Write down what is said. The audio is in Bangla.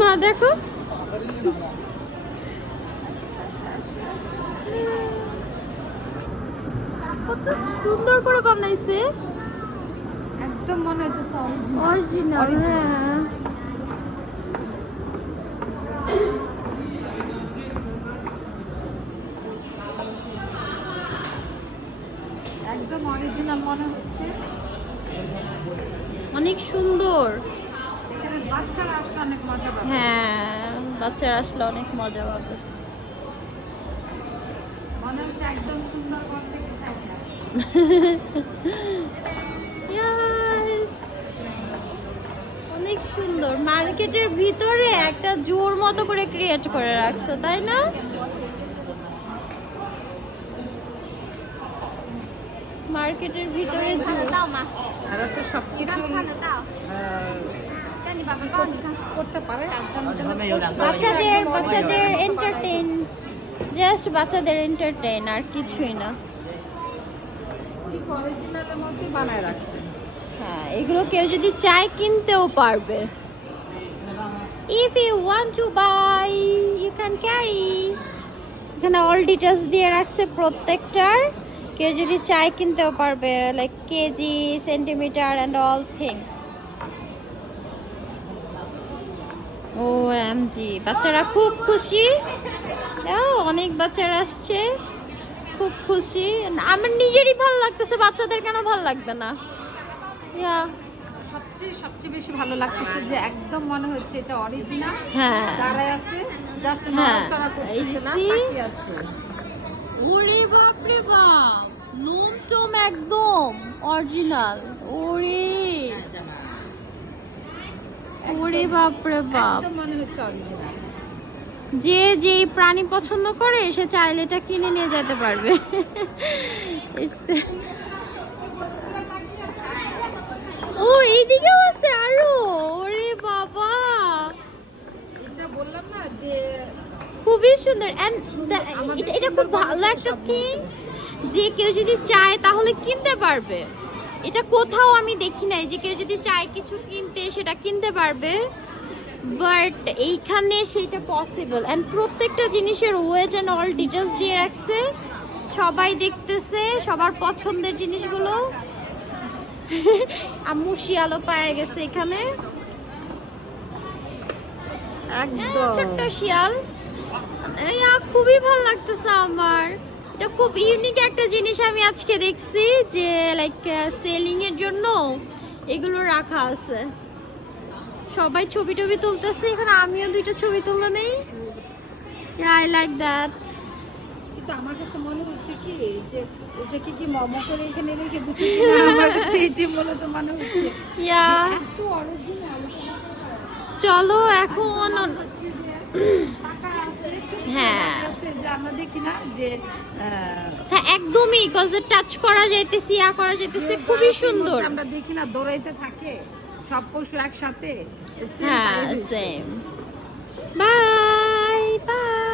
না দেখো কত সুন্দর করে বানাইছে, একদম মনে হচ্ছে অরিজিনাল। হ্যাঁ একদম অরিজিনাল মনে হচ্ছে, অনেক সুন্দর। এখানে বাচ্চারা আসলে অনেক মজা পাবে। হ্যাঁ বাচ্চারা আসলে অনেক মজা পাবে। মনে হচ্ছে একদম সুন্দর করতে Yes! অনেক সুন্দর। মার্কেটের ভিতরে একটা জোর মতো করে ক্রিয়েট করে রাখছো, তাই না? মার্কেটের ভিতরে আর তো সবকিছু করতে পারে। বাচ্চাদের এন্টারটেইন, জাস্ট বাচ্চাদের এন্টারটেইন, আর কিছুই না। অরিজিনালের মধ্যে বানায় রাখছে। হ্যাঁ এগুলো কেউ যদি চায় কিনতেও পারবে। If you want to buy, you can carry. এখানে অল ডিটেলস দিয়ে রাখছে প্রত্যেকটার, কেউ যদি চায় কিনতেও পারবে, like KG, centimetre and all things. OMG, বাচ্চারা খুব খুশি, অনেক বাচ্চারা আসছে, খুব খুশি। আমার নিজেরই ভালো লাগতেছে, বাচ্চাদের কেন ভালো লাগবে না? সবচেয়ে বেশি ভালো লাগতেছে যে একদম মনে হচ্ছে এটা অরিজিনাল। হ্যাঁ দাঁড়ায় আছে, জাস্ট নড়াচড়া করতেছে না, তাকিয়ে আছে। ওরে বাপ রে বাপ, লোম টোম একদম অরিজিনাল। ওরে ওরে বাপ রে বাপ, একদম মনে হচ্ছে অরিজিনাল। যে যেই প্রাণী পছন্দ করে সে চাইলে এটা কিনে নিয়ে যেতে পারবে। ও এইদিকেও আছে আরো, ওরে বাবা, এটা বললাম না যে খুবই সুন্দর। এটা খুব ভালো একটা থিংস, যে কেউ যদি চায় তাহলে কিনতে পারবে। এটা কোথাও আমি দেখি নাই যে কেউ যদি চায় কিছু কিনতে সেটা কিনতে পারবে, বাট এইখানে সেটা পসিবল। এন্ড প্রত্যেকটা জিনিসের ওয়েজ এন্ড অল ডিটেলস দিয়ে রাখছে, সবাই দেখতেছে সবার পছন্দের জিনিসগুলো। আম্মু শিয়ালও পায়ে গেছে এখানে, একদম ছোট্ট শিয়াল। খুবই ভালো লাগতেছে আমার, এটা খুব ইউনিক একটা জিনিস আমি আজকে দেখছি, যে লাইক সেলিং এর জন্য এগুলো রাখা আছে। সবাই ছবি টবি তুলতেছে, এখানে আমিও দুইটা ছবি তুলে নেই। I like that. কিন্তু আমার কাছে মনে হচ্ছে কি যে ওটাকে কি মমো করে এখানে রেখে দিচ্ছে, আমার কাছে এটাই মূলত মনে হচ্ছে এত অরিজিনাল। চলো এখন হ্যাঁ আমরা দেখি না যে হ্যাঁ একদমই, কজ টাচ করা যাইতেছে, করা যাইতেছে, খুবই সুন্দর। আমরা দেখি না দৌড়াইতে থাকে সব পশু একসাথে। হ্যাঁ সেম। Bye bye.